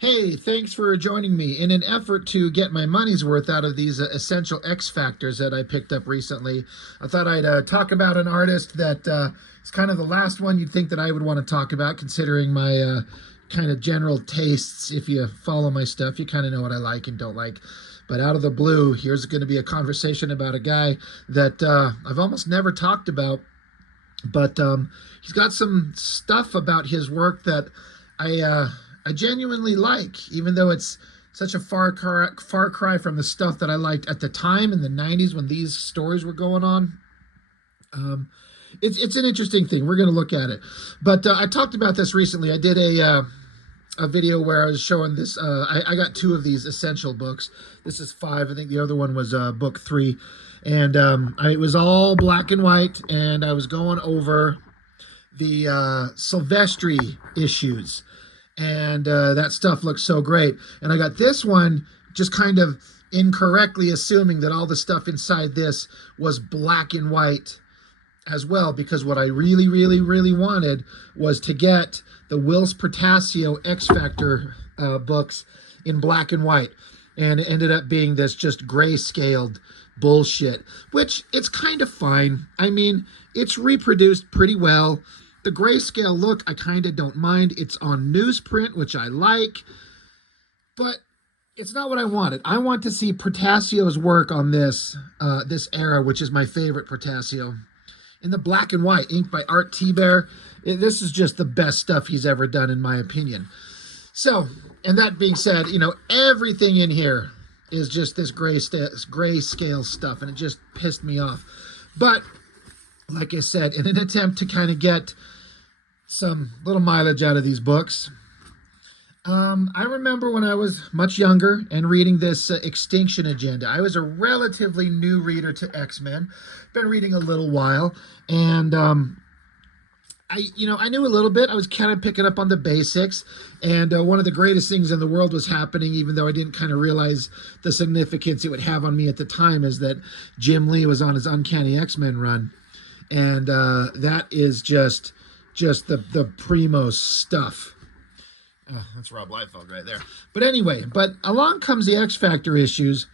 Hey, thanks for joining me. In an effort to get my money's worth out of these essential X factors that I picked up recently, I thought I'd talk about an artist that is kind of the last one you'd think that I would want to talk about, considering my kind of general tastes. If you follow my stuff, you kind of know what I like and don't like. But out of the blue, here's going to be a conversation about a guy that I've almost never talked about, but he's got some stuff about his work that I genuinely like, even though it's such a far cry from the stuff that I liked at the time in the '90s when these stories were going on. Um, it's an interesting thing. We're going to look at it, but I talked about this recently. I did a video where I was showing this. I got two of these essential books. This is five. I think the other one was book three, and it was all black and white, and I was going over the Silvestri issues, and that stuff looks so great. And I got this one just kind of incorrectly assuming that all the stuff inside this was black and white as well, because what I really wanted was to get the Wills Portasio X Factor books in black and white, and it ended up being this just grayscaled bullshit, which it's kind of fine. I mean, it's reproduced pretty well. The grayscale look, I kind of don't mind. It's on newsprint, which I like, but it's not what I wanted. I want to see Portasio's work on this era, which is my favorite Portasio, in the black and white, inked by Art T-Bear. This is just the best stuff he's ever done, in my opinion. So, and that being said, you know, everything in here is just this grayscale stuff, and it just pissed me off. But like I said, in an attempt to kind of get some little mileage out of these books, I remember when I was much younger and reading this Extinction Agenda. I was a relatively new reader to X-Men, been reading a little while, and I knew a little bit. I was kind of picking up on the basics, and one of the greatest things in the world was happening, even though I didn't kind of realize the significance it would have on me at the time, is that Jim Lee was on his Uncanny X-Men run, and that is just the primo stuff. Oh, that's Rob Liefeld right there. But anyway, along comes the X Factor issues,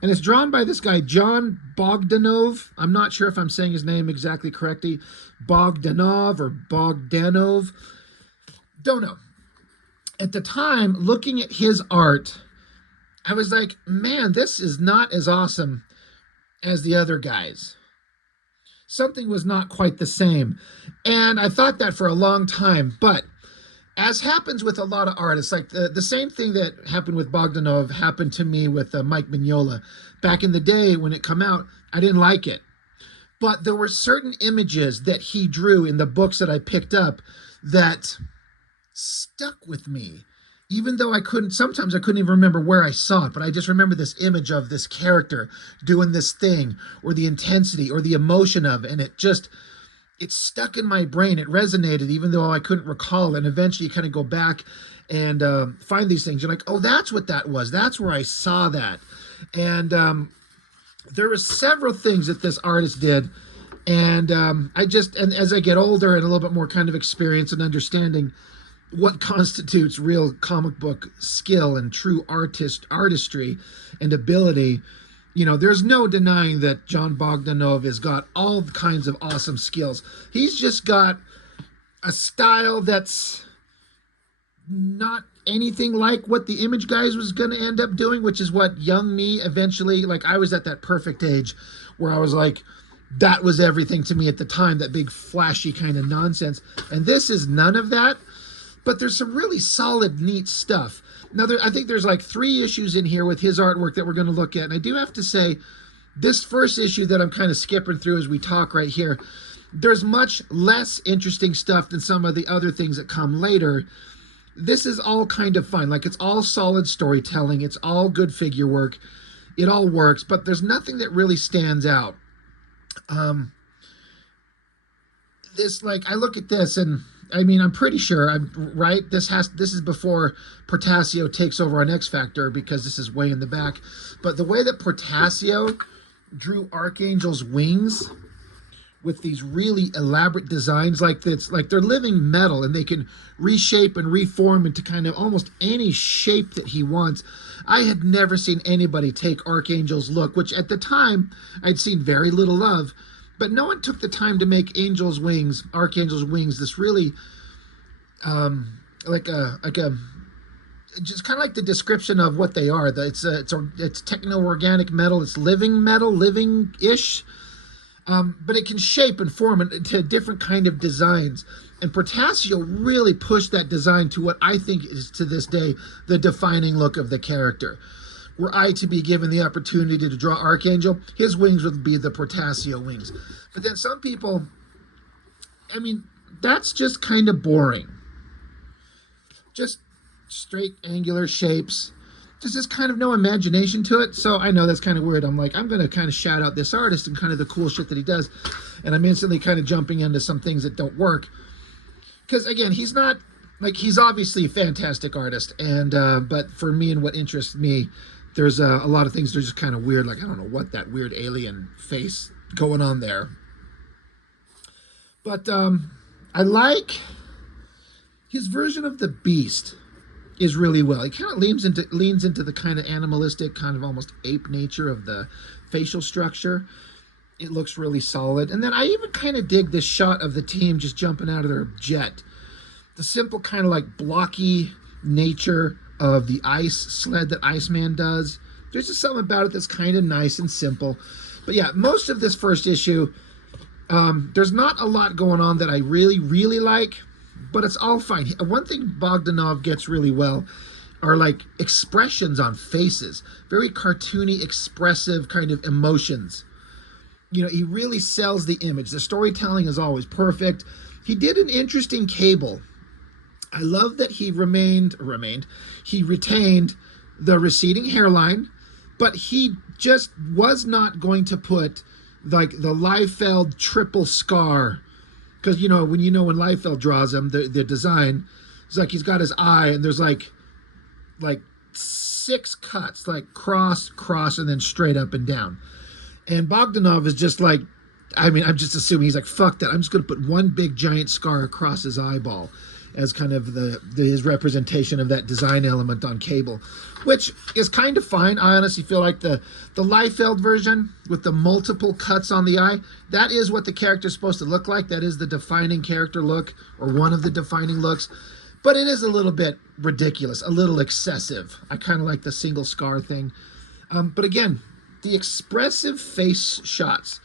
and it's drawn by this guy, John Bogdanove. I'm not sure if I'm saying his name exactly correctly. Bogdanove or Bogdanove. Don't know. At the time, looking at his art, I was like, man, this is not as awesome as the other guys. Something was not quite the same. And I thought that for a long time, but as happens with a lot of artists, like the same thing that happened with Bogdanove happened to me with Mike Mignola. Back in the day when it came out, I didn't like it. But there were certain images that he drew in the books that I picked up that stuck with me. Even though sometimes I couldn't even remember where I saw it, but I just remember this image of this character doing this thing, or the intensity or the emotion of it, and it stuck in my brain. It resonated, even though I couldn't recall. And eventually you kind of go back and find these things. You're like, oh, that's what that was. That's where I saw that. And there were several things that this artist did. And and as I get older and a little bit more kind of experience and understanding what constitutes real comic book skill and true artistry and ability, you know, there's no denying that John Bogdanove has got all kinds of awesome skills. He's just got a style that's not anything like what the Image guys was going to end up doing, which is what young me eventually, like I was at that perfect age where I was like, that was everything to me at the time, that big flashy kind of nonsense. And this is none of that, but there's some really solid, neat stuff. Now, I think there's like 3 issues in here with his artwork that we're going to look at. And I do have to say, this first issue that I'm kind of skipping through as we talk right here, there's much less interesting stuff than some of the other things that come later. This is all kind of fun. Like, it's all solid storytelling. It's all good figure work. It all works, but there's nothing that really stands out. I look at this, and I mean, I'm pretty sure I'm right. This is before Portasio takes over on X Factor, because this is way in the back. But the way that Portasio drew Archangel's wings with these really elaborate designs, like it's like they're living metal, and they can reshape and reform into kind of almost any shape that he wants. I had never seen anybody take Archangel's look, which at the time I'd seen very little of, but no one took the time to make Archangel's wings, this really like a just kind of like the description of what they are. It's techno-organic metal. It's living metal, living-ish. But it can shape and form into different kind of designs. And Portasio really pushed that design to what I think is, to this day, the defining look of the character. Were I to be given the opportunity to draw Archangel, his wings would be the Portasio wings. But then some people, I mean, that's just kind of boring. Just straight angular shapes. There's kind of no imagination to it. So I know that's kind of weird. I'm like, I'm going to kind of shout out this artist and kind of the cool shit that he does. And I'm instantly kind of jumping into some things that don't work. Because again, he's not, like, he's obviously a fantastic artist. And, but for me and what interests me, there's a lot of things that are just kind of weird. Like, I don't know what that weird alien face going on there. But I like his version of the Beast. Is really well. He kind of leans into the kind of animalistic, kind of almost ape nature of the facial structure. It looks really solid. And then I even kind of dig this shot of the team just jumping out of their jet. The simple kind of like blocky nature of the ice sled that Iceman does. There's just something about it that's kind of nice and simple. But yeah, most of this first issue, there's not a lot going on that I really, really like. But it's all fine. One thing Bogdanove gets really well are like expressions on faces. Very cartoony, expressive kind of emotions. You know, he really sells the image. The storytelling is always perfect. He did an interesting Cable. I love that he retained the receding hairline, but he just was not going to put like the Liefeld triple scar. Because, you know, when Liefeld draws him, the design, it's like he's got his eye, and there's like 6 cuts, like cross, and then straight up and down. And Bogdanove is just like, I mean, I'm just assuming he's like, fuck that. I'm just going to put one big giant scar across his eyeball as kind of his representation of that design element on Cable, which is kind of fine. I honestly feel like the Liefeld version with the multiple cuts on the eye, that is what the character's supposed to look like. That is the defining character look, or one of the defining looks. But it is a little bit ridiculous, a little excessive. I kind of like the single scar thing. But again, the expressive face shots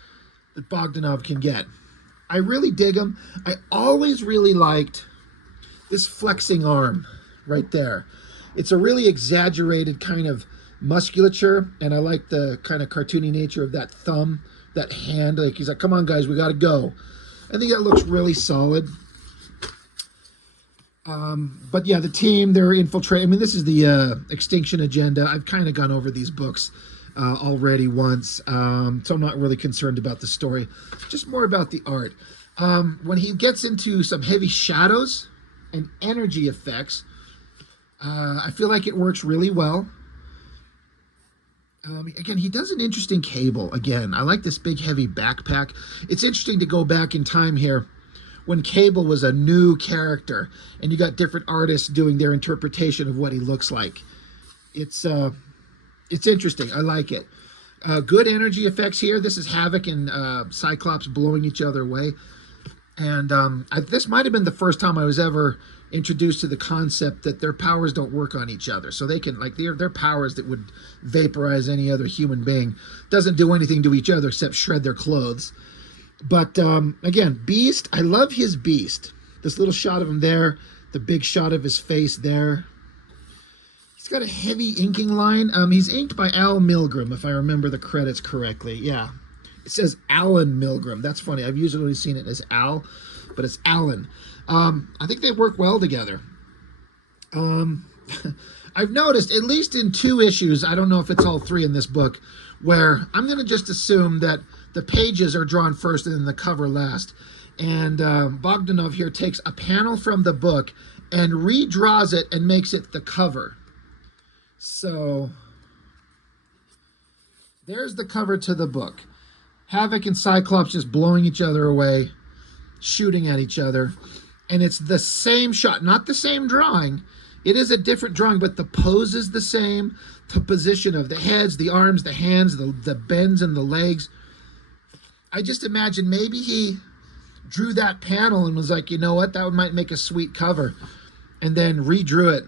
that Bogdanove can get, I really dig them. I always really liked this flexing arm right there. It's a really exaggerated kind of musculature, and I like the kind of cartoony nature of that thumb, that hand. Like, he's like, come on, guys, we got to go. I think that looks really solid. But yeah, the team, they're infiltrating. I mean, this is the Extinction Agenda. I've kind of gone over these books already once, so I'm not really concerned about the story. Just more about the art. When he gets into some heavy shadows and energy effects, I feel like it works really well. Again, he does an interesting Cable. Again, I like this big heavy backpack. It's interesting to go back in time here when Cable was a new character and you got different artists doing their interpretation of what he looks like. It's interesting. I like it. Good energy effects here. This is Havoc and Cyclops blowing each other away. And this might have been the first time I was ever introduced to the concept that their powers don't work on each other. So they can, like, their powers that would vaporize any other human being doesn't do anything to each other except shred their clothes. But again, Beast, I love his Beast. This little shot of him there, the big shot of his face there. He's got a heavy inking line. He's inked by Al Milgrom, if I remember the credits correctly. Yeah. It says Alan Milgrom. That's funny. I've usually seen it as Al, but it's Alan. I think they work well together. I've noticed, at least in 2 issues, I don't know if it's all 3 in this book, where I'm going to just assume that the pages are drawn first and then the cover last. And Bogdanove here takes a panel from the book and redraws it and makes it the cover. So there's the cover to the book. Havoc and Cyclops just blowing each other away, shooting at each other. And it's the same shot, not the same drawing. It is a different drawing, but the pose is the same. The position of the heads, the arms, the hands, the bends in the legs. I just imagine maybe he drew that panel and was like, you know what, that might make a sweet cover. And then redrew it.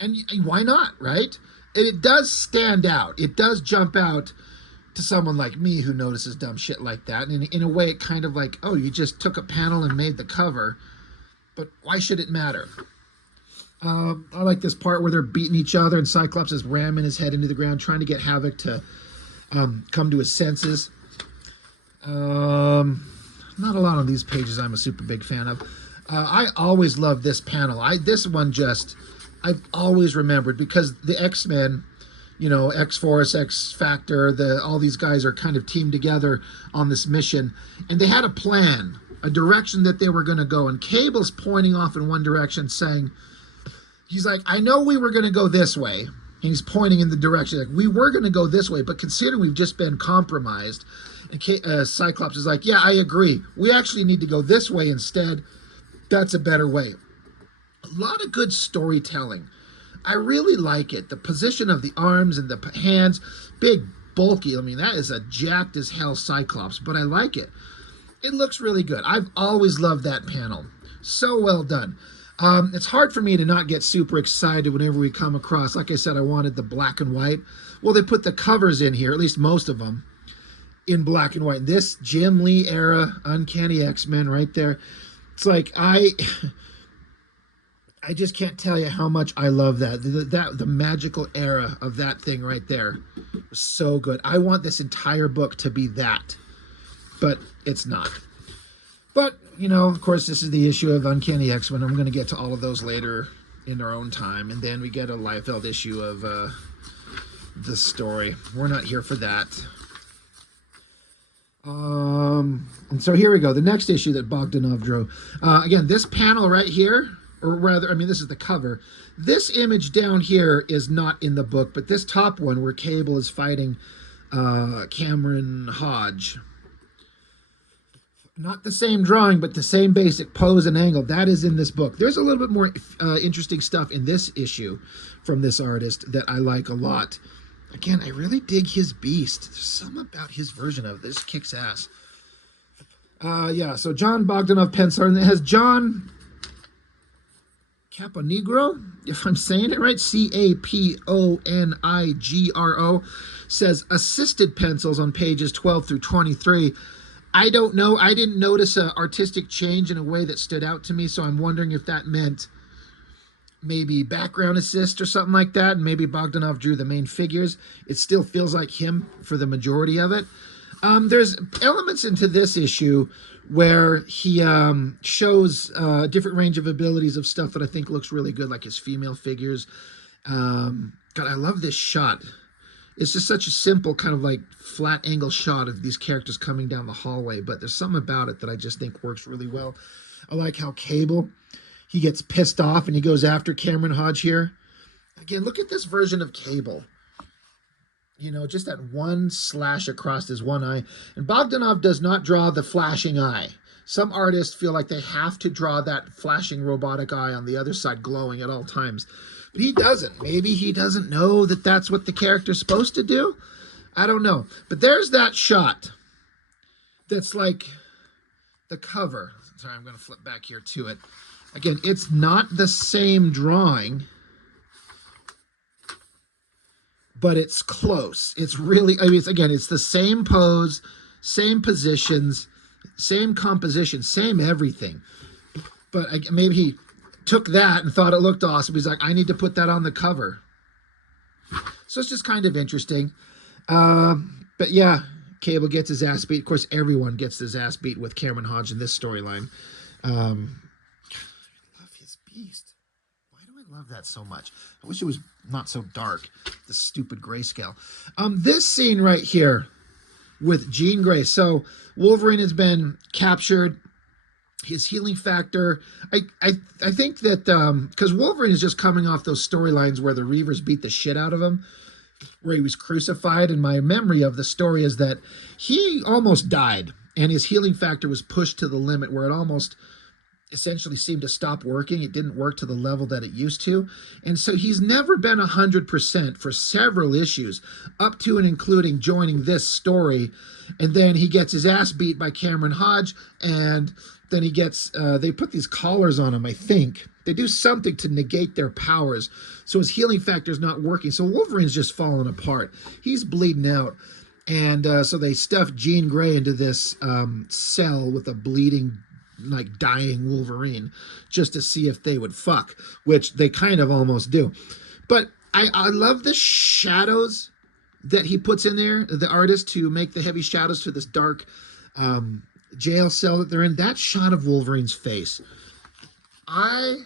And why not, right? And it does stand out. It does jump out to someone like me who notices dumb shit like that. And in a way, it kind of like, oh, you just took a panel and made the cover. But why should it matter? I like this part where they're beating each other and Cyclops is ramming his head into the ground, trying to get Havoc to come to his senses. Not a lot on these pages I'm a super big fan of. I always loved this panel. This one I've always remembered, because the X-Men, you know, X-Force, X-Factor, all these guys are kind of teamed together on this mission, and they had a plan, a direction that they were going to go, and Cable's pointing off in one direction saying, he's like, I know we were going to go this way, and he's pointing in the direction, like, we were going to go this way, but considering we've just been compromised, and Cyclops is like, yeah, I agree, we actually need to go this way instead, that's a better way. A lot of good storytelling. I really like it. The position of the arms and the hands, big, bulky. I mean, that is a jacked as hell Cyclops, but I like it. It looks really good. I've always loved that panel. So well done. It's hard for me to not get super excited whenever we come across, like I said, I wanted the black and white. Well, they put the covers in here, at least most of them, in black and white. This Jim Lee era Uncanny X-Men right there. It's like, I just can't tell you how much I love that. The magical era of that thing right there was so good. I want this entire book to be that, but it's not. But, you know, of course, this is the issue of Uncanny X-Men. I'm going to get to all of those later in our own time. And then we get a Liefeld issue of this story. We're not here for that. And so here we go. The next issue that Bogdanove drew. Again, this panel right here, or rather, I mean, this is the cover. This image down here is not in the book, but this top one where Cable is fighting Cameron Hodge. Not the same drawing, but the same basic pose and angle. That is in this book. There's a little bit more interesting stuff in this issue from this artist that I like a lot. Again, I really dig his Beast. There's something about his version of this kicks ass. Yeah, so John Bogdanove penciler, and it has John Caponigro, if I'm saying it right, Caponigro, says assisted pencils on pages 12 through 23. I don't know. I didn't notice an artistic change in a way that stood out to me, so I'm wondering if that meant maybe background assist or something like that, and maybe Bogdanove drew the main figures. It still feels like him for the majority of it. There's elements into this issue where he shows a different range of abilities of stuff that I think looks really good, like his female figures. God, I love this shot. It's just such a simple kind of like flat angle shot of these characters coming down the hallway, but there's something about it that I just think works really well. I like how Cable, he gets pissed off and he goes after Cameron Hodge here. Again, look at this version of Cable. You know, just that one slash across his one eye. And Bogdanove does not draw the flashing eye. Some artists feel like they have to draw that flashing robotic eye on the other side glowing at all times. But he doesn't. Maybe he doesn't know that that's what the character's supposed to do. I don't know. But there's that shot that's like the cover. Sorry, I'm going to flip back here to it. Again, it's not the same drawing, but it's close. It's really, I mean, it's the same pose, same positions, same composition, same everything. But maybe he took that and thought it looked awesome. He's like, I need to put that on the cover. So it's just kind of interesting. But yeah, Cable gets his ass beat. Of course, everyone gets his ass beat with Cameron Hodge in this storyline. I love his Beast. Why do I love that so much? I wish it was not so dark, the stupid grayscale. This scene right here with Jean Grey. So Wolverine has been captured. His healing factor, I think that because Wolverine is just coming off those storylines where the Reavers beat the shit out of him. where he was crucified. And my memory of the story is that he almost died, and his healing factor was pushed to the limit where it almost essentially seemed to stop working. It didn't work to the level that it used to. And so he's never been 100% for several issues, up to and including joining this story. And then he gets his ass beat by Cameron Hodge, and then he gets, they put these collars on him, I think. They do something to negate their powers. So his healing factor is not working. So Wolverine's just falling apart. He's bleeding out. And so they stuffed Jean Grey into this cell with a bleeding, like dying Wolverine, just to see if they would fuck, which they kind of almost do. But I love the shadows that he puts in there, the artist, to make the heavy shadows to this dark jail cell that they're in. That shot of Wolverine's face, I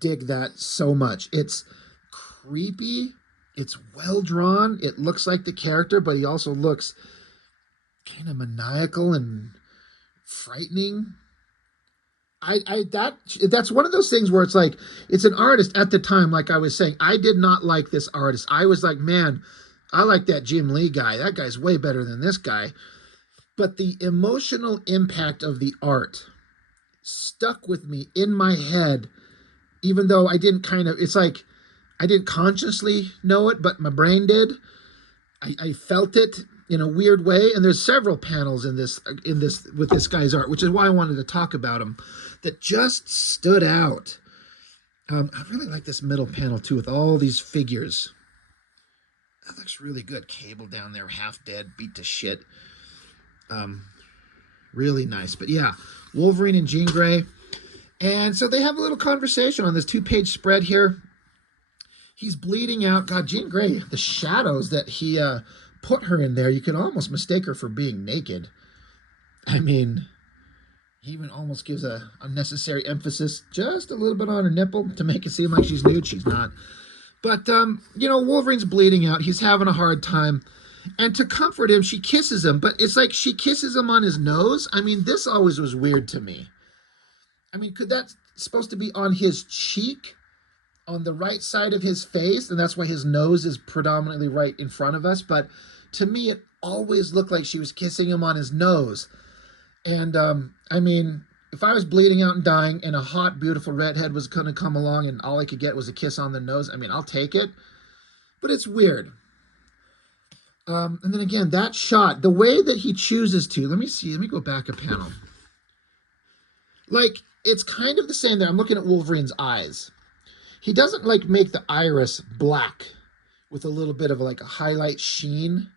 dig that so much. It's creepy. It's well drawn. It looks like the character, but he also looks kind of maniacal and frightening. That's one of those things where it's like, it's an artist at the time. Like I was saying, I did not like this artist. I was like, man, I like that Jim Lee guy. That guy's way better than this guy. But the emotional impact of the art stuck with me in my head, even though I didn't it's like, I didn't consciously know it, but my brain did. I felt it in a weird way. And there's several panels in this with this guy's art, which is why I wanted to talk about him, that just stood out. I really like this middle panel too, with all these figures. That looks really good. Cable down there, half dead, beat to shit. Really nice. But yeah, Wolverine and Jean Grey. And so they have a little conversation on this 2-page spread here. He's bleeding out. God, Jean Grey, the shadows that he put her in there, you could almost mistake her for being naked. I mean, he even almost gives a unnecessary emphasis just a little bit on her nipple to make it seem like she's nude. She's not. But, you know, Wolverine's bleeding out. He's having a hard time. And to comfort him, she kisses him. But it's like she kisses him on his nose. I mean, this always was weird to me. I mean, could that supposed to be on his cheek, on the right side of his face? And that's why his nose is predominantly right in front of us. But to me, it always looked like she was kissing him on his nose. And, I mean, if I was bleeding out and dying and a hot, beautiful redhead was going to come along and all I could get was a kiss on the nose, I mean, I'll take it. But it's weird. And then again, that shot, the way that he chooses to, let me go back a panel. Like, it's kind of the same there. I'm looking at Wolverine's eyes. He doesn't like make the iris black with a little bit of like a highlight sheen.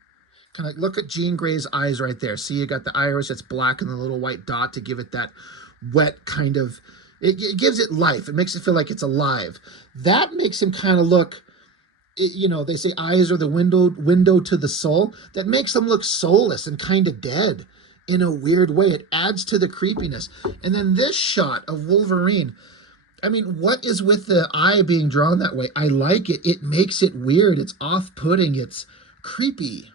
Kind of look at Jean Grey's eyes right there. See, you got the iris that's black and the little white dot to give it that wet kind of, it gives it life. It makes it feel like it's alive. That makes him kind of look, you know, they say eyes are the window to the soul. That makes them look soulless and kind of dead in a weird way. It adds to the creepiness. And then this shot of Wolverine, I mean, what is with the eye being drawn that way? I like it. It makes it weird. It's off-putting. It's creepy.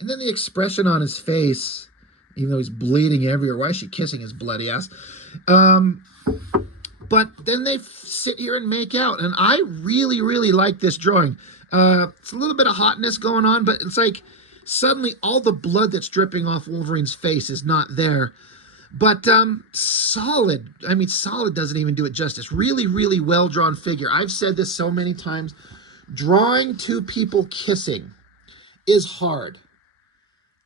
And then the expression on his face, even though he's bleeding everywhere. Why is she kissing his bloody ass? But then they sit here and make out. And I really, really like this drawing. It's a little bit of hotness going on, but it's like suddenly all the blood that's dripping off Wolverine's face is not there. But solid. I mean, solid doesn't even do it justice. Really, really well-drawn figure. I've said this so many times. Drawing two people kissing is hard.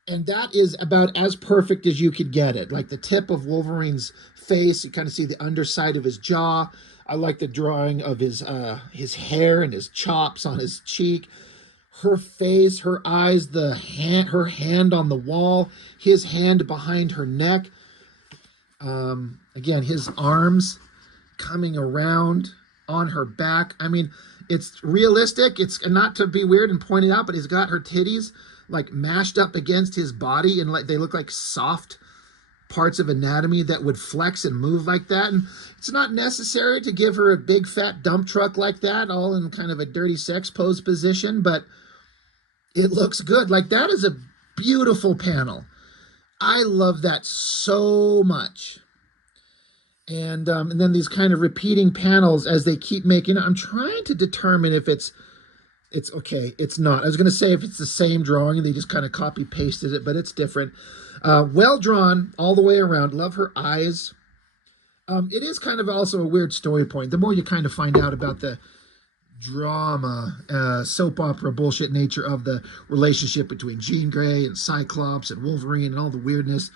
And that is about as perfect as you could get it. Like the tip of Wolverine's face, you kind of see the underside of his jaw. I like the drawing of his hair and his chops on his cheek. Her face, her eyes, her hand on the wall, his hand behind her neck. Again, his arms coming around on her back. I mean, it's realistic. It's not to be weird and point it out, but he's got her titties like mashed up against his body, and like they look like soft parts of anatomy that would flex and move like that. And it's not necessary to give her a big fat dump truck like that, all in kind of a dirty sex pose position, but it looks good. Like, that is a beautiful panel. I love that so much. And then these kind of repeating panels as they keep making it. I'm trying to determine if It's okay. It's not. I was going to say if it's the same drawing and they just kind of copy pasted it, but it's different. Well drawn all the way around. Love her eyes. It is kind of also a weird story point. The more you kind of find out about the drama, soap opera bullshit nature of the relationship between Jean Grey and Cyclops and Wolverine and all the weirdness,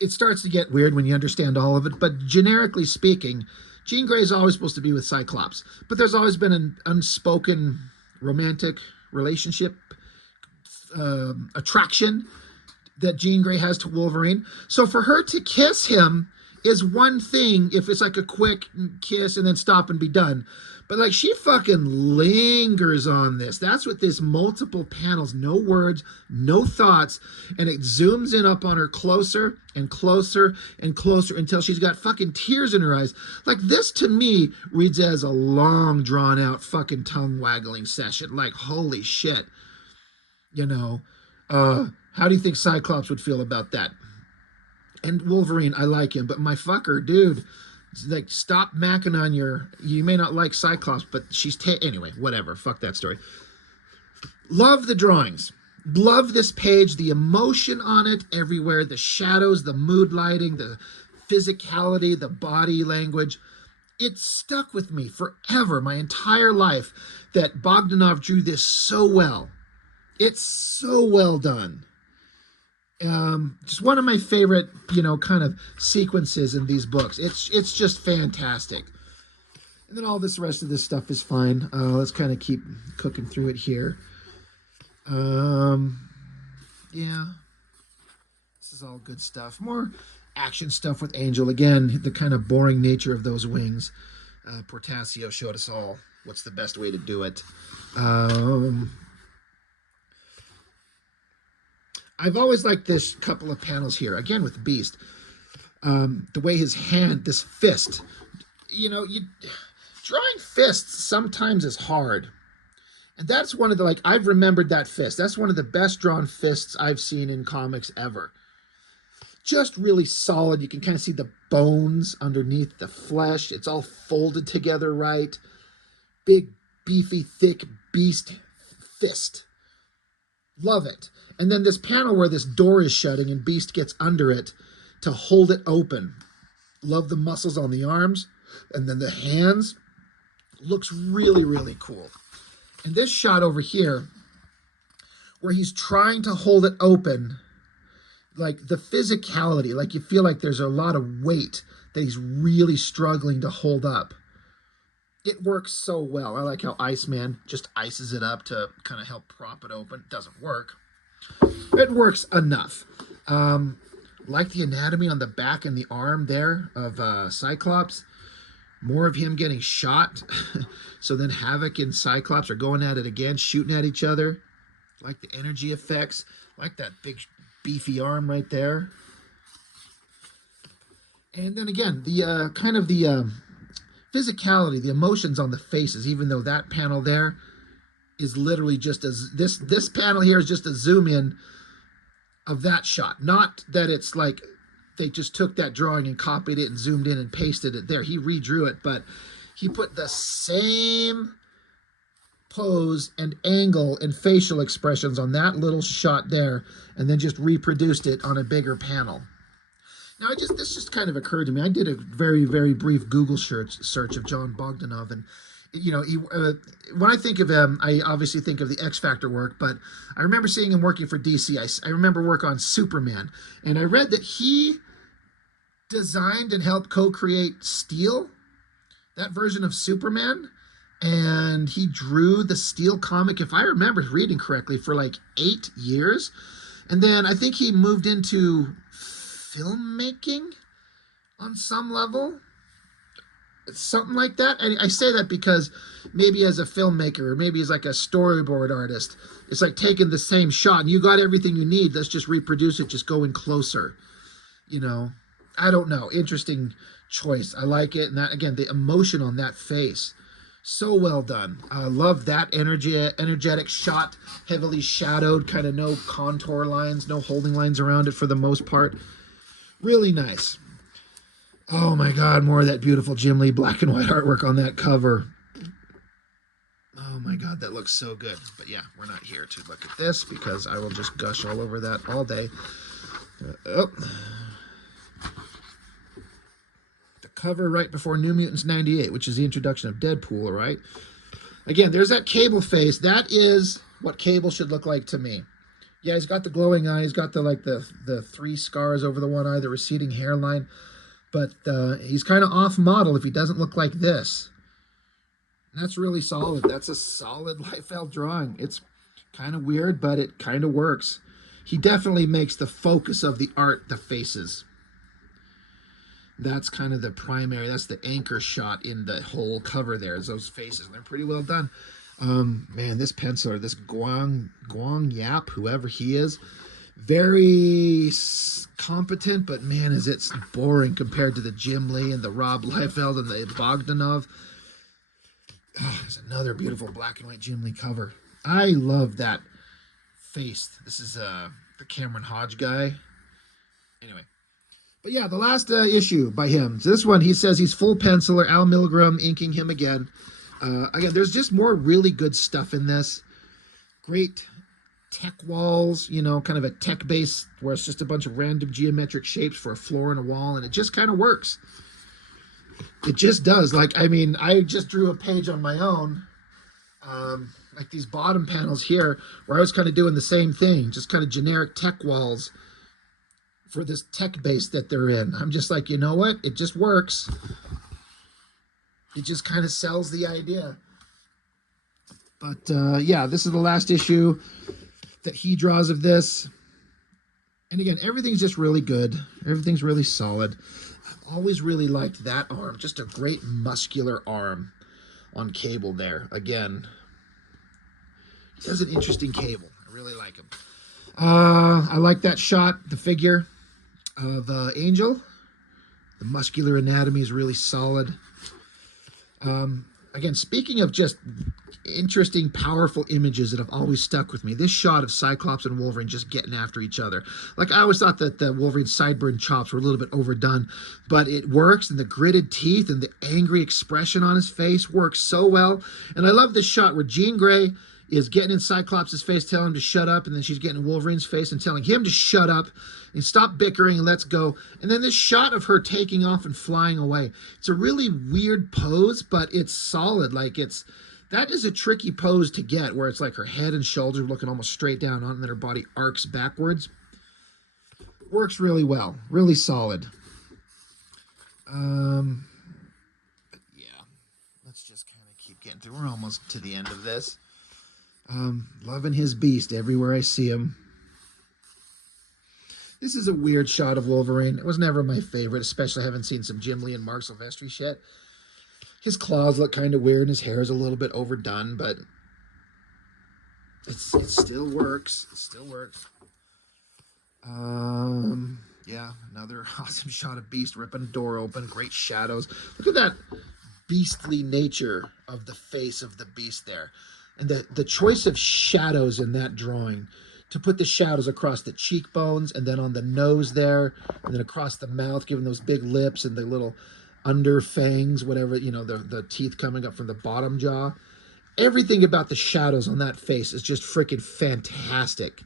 it starts to get weird when you understand all of it. But generically speaking, Jean Grey is always supposed to be with Cyclops, but there's always been an unspoken romantic relationship, attraction that Jean Grey has to Wolverine. So for her to kiss him is one thing if it's like a quick kiss and then stop and be done. But like she fucking lingers on this. That's what this multiple panels, no words, no thoughts, and it zooms in up on her closer and closer and closer until she's got fucking tears in her eyes. Like this to me reads as a long drawn out fucking tongue waggling session. Like holy shit. You know, how do you think Cyclops would feel about that? And Wolverine, I like him, but my fucker, dude, like stop macking on you may not like Cyclops, but she's anyway, whatever, fuck that story. Love the drawings, love this page, the emotion on it everywhere, the shadows, the mood lighting, the physicality, the body language. It stuck with me forever, my entire life, that Bogdanove drew this so well. It's so well done. Just one of my favorite, kind of sequences in these books. It's just fantastic. And then all this rest of this stuff is fine. Let's kind of keep cooking through it here. Yeah, this is all good stuff. More action stuff with Angel. Again, the kind of boring nature of those wings. Portasio showed us all what's the best way to do it. I've always liked this couple of panels here, again with Beast. The way his hand, this fist, drawing fists sometimes is hard. And that's one of the, I've remembered that fist. That's one of the best drawn fists I've seen in comics ever. Just really solid. You can kind of see the bones underneath the flesh. It's all folded together right. Big, beefy, thick Beast fist. Love it. And then this panel where this door is shutting and Beast gets under it to hold it open. Love the muscles on the arms. And then the hands. Looks really, really cool. And this shot over here, where he's trying to hold it open, like the physicality, like you feel like there's a lot of weight that he's really struggling to hold up. It works so well. I like how Iceman just ices it up to kind of help prop it open. It doesn't work. It works enough. Like the anatomy on the back and the arm there of Cyclops. More of him getting shot. So then Havoc and Cyclops are going at it again, shooting at each other. Like the energy effects. Like that big beefy arm right there. And then again, the kind of the physicality, the emotions on the faces, even though that panel there is literally just as this panel here is just a zoom in of that shot. Not that it's like they just took that drawing and copied it and zoomed in and pasted it there. He redrew it, but he put the same pose and angle and facial expressions on that little shot there and then just reproduced it on a bigger panel. Now, this just kind of occurred to me. I did a very, very brief Google search of John Bogdanove, and when I think of him, I obviously think of the X Factor work, but I remember seeing him working for DC. I remember work on Superman, and I read that he designed and helped co-create Steel, that version of Superman, and he drew the Steel comic, if I remember reading correctly, for like 8 years, and then I think he moved into filmmaking on some level, something like that. And I say that because maybe as a filmmaker, or maybe as like a storyboard artist, it's like taking the same shot and you got everything you need, let's just reproduce it, just go in closer. I don't know, interesting choice. I like it. And that, again, the emotion on that face, so well done. I love that energetic shot, heavily shadowed, kind of no contour lines, no holding lines around it for the most part. Really nice. Oh my God, more of that beautiful Jim Lee black and white artwork on that cover. Oh my God, that looks so good. But yeah, we're not here to look at this because I will just gush all over that all day. Oh. The cover right before New Mutants 98, which is the introduction of Deadpool, right? Again, there's that Cable face. That is what Cable should look like to me. Yeah, he's got the glowing eye. He's got the 3 scars over the one eye, the receding hairline. But he's kind of off model if he doesn't look like this. That's really solid. That's a solid Liefeld drawing. It's kind of weird, but it kind of works. He definitely makes the focus of the art the faces. That's kind of the primary, that's the anchor shot in the whole cover there, is those faces. And they're pretty well done. Man, this penciler, this Guang Yap, whoever he is, very competent, but man, is it boring compared to the Jim Lee and the Rob Liefeld and the Bogdanove. Oh, there's another beautiful black and white Jim Lee cover. I love that face. This is the Cameron Hodge guy. Anyway. But yeah, the last issue by him. So this one, he says he's full penciler. Al Milgram inking him again. Again, there's just more really good stuff in this. Great tech walls, you know, kind of a tech base where it's just a bunch of random geometric shapes for a floor and a wall, and it just kind of works. It just does. Like, I mean, I just drew a page on my own, like these bottom panels here, where I was kind of doing the same thing, just kind of generic tech walls for this tech base that they're in. I'm just like, you know what? It just works. It just kind of sells the idea. But yeah, this is the last issue that he draws of this. And again, everything's just really good. Everything's really solid. I've always really liked that arm. Just a great muscular arm on Cable there. Again, he does an interesting Cable. I really like him. I like that shot, the figure of Angel. The muscular anatomy is really solid. Again, speaking of just interesting, powerful images that have always stuck with me, this shot of Cyclops and Wolverine just getting after each other. Like, I always thought that the Wolverine's sideburn chops were a little bit overdone, but it works, and the gritted teeth and the angry expression on his face works so well. And I love this shot where Jean Grey is getting in Cyclops' face, telling him to shut up, and then she's getting in Wolverine's face and telling him to shut up and stop bickering and let's go. And then this shot of her taking off and flying away. It's a really weird pose, but it's solid. Like, that is a tricky pose to get, where it's like her head and shoulders looking almost straight down on, and then her body arcs backwards. Works really well. Really solid. Yeah. Let's just kind of keep getting through. We're almost to the end of this. Loving his beast everywhere I see him. This is a weird shot of Wolverine. It was never my favorite, especially having seen some Jim Lee and Mark Silvestri shit. His claws look kind of weird, and his hair is a little bit overdone, but it still works. It still works. Yeah, another awesome shot of Beast ripping a door open. Great shadows. Look at that beastly nature of the face of the Beast there. And the choice of shadows in that drawing, to put the shadows across the cheekbones and then on the nose there, and then across the mouth, giving those big lips and the little under fangs, whatever, you know, the teeth coming up from the bottom jaw. Everything about the shadows on that face is just freaking fantastic.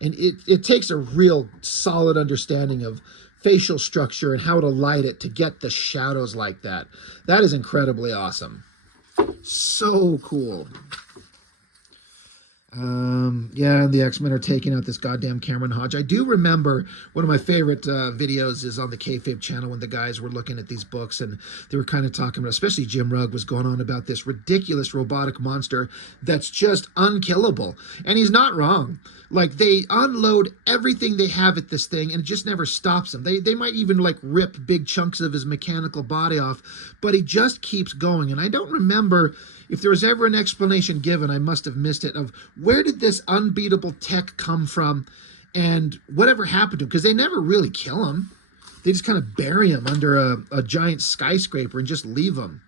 And it takes a real solid understanding of facial structure and how to light it to get the shadows like that. That is incredibly awesome. So cool. Yeah, and the X-Men are taking out this goddamn Cameron Hodge. I do remember one of my favorite videos is on the Kayfabe channel, when the guys were looking at these books and they were kind of talking about, especially Jim Rugg was going on about this ridiculous robotic monster that's just unkillable. And he's not wrong. Like, they unload everything they have at this thing, and it just never stops them. They might even, like, rip big chunks of his mechanical body off, but he just keeps going. And I don't remember if there was ever an explanation given, I must have missed it, of where did this unbeatable tech come from and whatever happened to him, because they never really kill him. They just kind of bury him under a giant skyscraper and just leave him.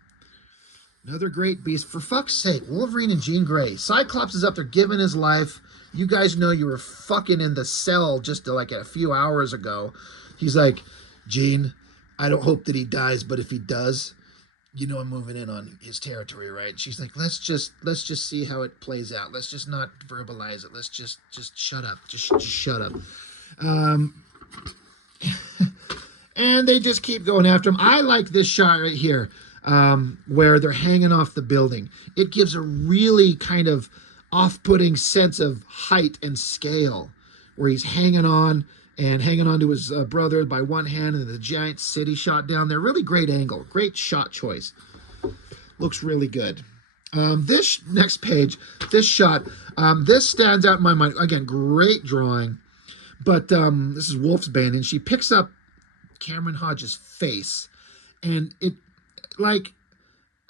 Another great beast. For fuck's sake, Wolverine and Jean Grey. Cyclops is up there giving his life. You guys know you were fucking in the cell just like a few hours ago. He's like, Jean, I don't hope that he dies, but if he does, you know I'm moving in on his territory, right? She's like, let's just see how it plays out. Let's just not verbalize it. Let's just shut up. Just shut up. Um, and they just keep going after him. I like this shot right here, where they're hanging off the building. It gives a really kind of off-putting sense of height and scale, where he's hanging on to his brother by one hand, and the giant city shot down there. Really great angle, great shot choice. Looks really good. This next page, this shot, this stands out in my mind. Again, great drawing. But this is Wolfsbane, and she picks up Cameron Hodges' face. And it, like,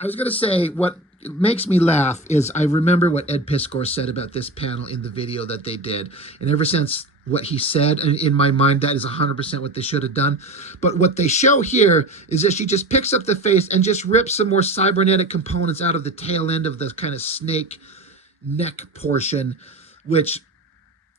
I was going to say, what makes me laugh is I remember what Ed Piskor said about this panel in the video that they did. And ever since what he said, and in my mind, that is 100% what they should have done. But what they show here is that she just picks up the face and just rips some more cybernetic components out of the tail end of the kind of snake neck portion, which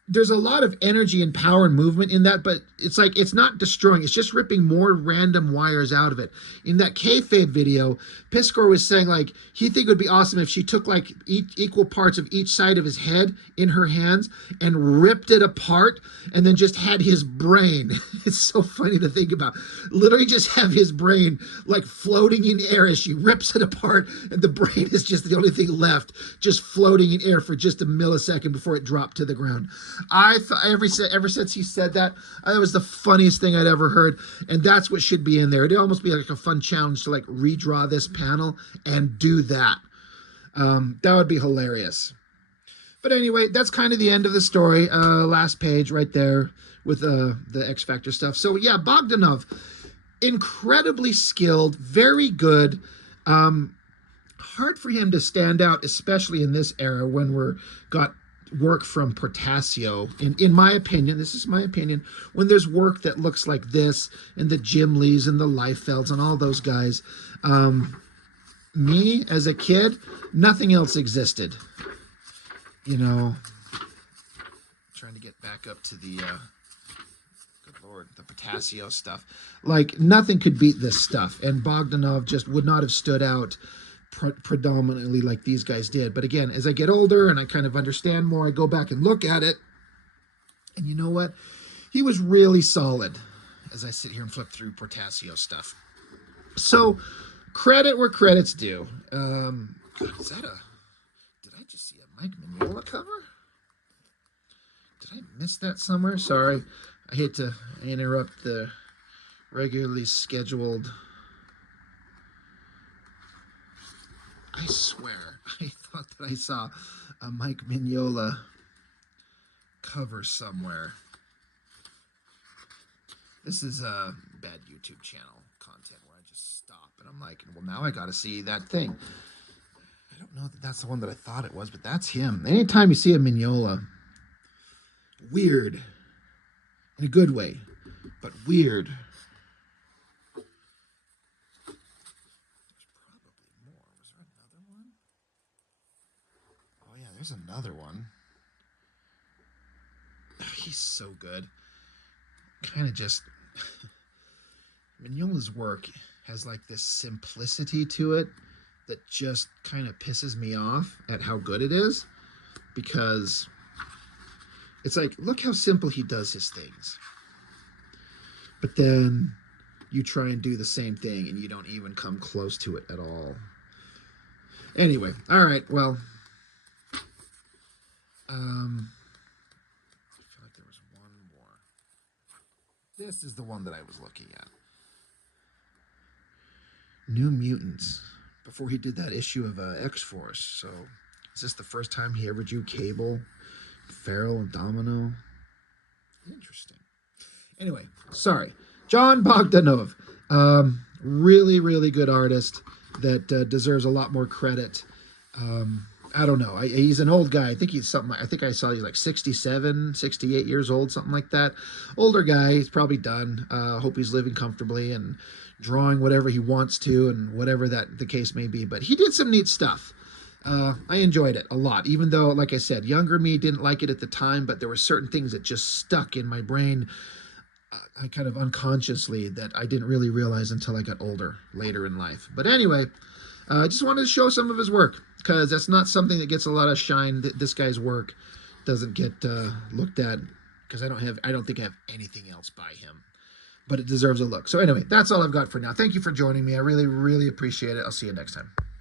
there's a lot of energy and power and movement in that, but it's like, it's not destroying. It's just ripping more random wires out of it. In that kayfabe video, Piskor was saying, like, he think it would be awesome if she took like equal parts of each side of his head in her hands and ripped it apart and then just had his brain. It's so funny to think about. Literally just have his brain like floating in air as she rips it apart, and the brain is just the only thing left, just floating in air for just a millisecond before it dropped to the ground. I thought ever since he said that, that was the funniest thing I'd ever heard, and that's what should be in there. It'd almost be like a fun challenge to like redraw this panel and do that. That would be hilarious. But anyway, that's kind of the end of the story. Last page right there with the X Factor stuff. So yeah, Bogdanove, incredibly skilled, very good. Hard for him to stand out, especially in this era when we're got work from Portasio. In my opinion, this is my opinion, when there's work that looks like this, and the Jim Lees and the Liefelds and all those guys, me as a kid, nothing else existed. You know, trying to get back up to the good Lord, the Portasio stuff. Like, nothing could beat this stuff, and Bogdanove just would not have stood out predominantly like these guys did. But again, as I get older and I kind of understand more, I go back and look at it, and you know what? He was really solid as I sit here and flip through Portasio stuff. So, credit where credit's due. God, is that did I just see a Mike Mignola cover? Did I miss that somewhere? Sorry. I hate to interrupt the regularly scheduled. I swear, I thought that I saw a Mike Mignola cover somewhere. This is a bad YouTube channel content where I just stop and I'm like, well, now I got to see that thing. I don't know that that's the one that I thought it was, but that's him. Anytime you see a Mignola, weird, in a good way, but weird. There's another one. He's so good. Kind of just Mignola's work has like this simplicity to it that just kind of pisses me off at how good it is, because it's like, look how simple he does his things, but then you try and do the same thing and you don't even come close to it at all. Anyway, all right, well, I feel like there was one more. This is the one that I was looking at. New Mutants, before he did that issue of X-Force. So is this the first time he ever drew Cable, Feral, and Domino? Interesting. Anyway, sorry. John Bogdanove. Really, really good artist that deserves a lot more credit. I don't know. He's an old guy. I think he's something. I think I saw he's like 67, 68 years old, something like that. Older guy. He's probably done. Hope he's living comfortably and drawing whatever he wants to, and whatever that the case may be. But he did some neat stuff. I enjoyed it a lot, even though, like I said, younger me didn't like it at the time, but there were certain things that just stuck in my brain I kind of unconsciously that I didn't really realize until I got older, later in life. But anyway, I just wanted to show some of his work because that's not something that gets a lot of shine. This guy's work doesn't get looked at because I don't think I have anything else by him, but it deserves a look. So anyway, that's all I've got for now. Thank you for joining me. I really, really appreciate it. I'll see you next time.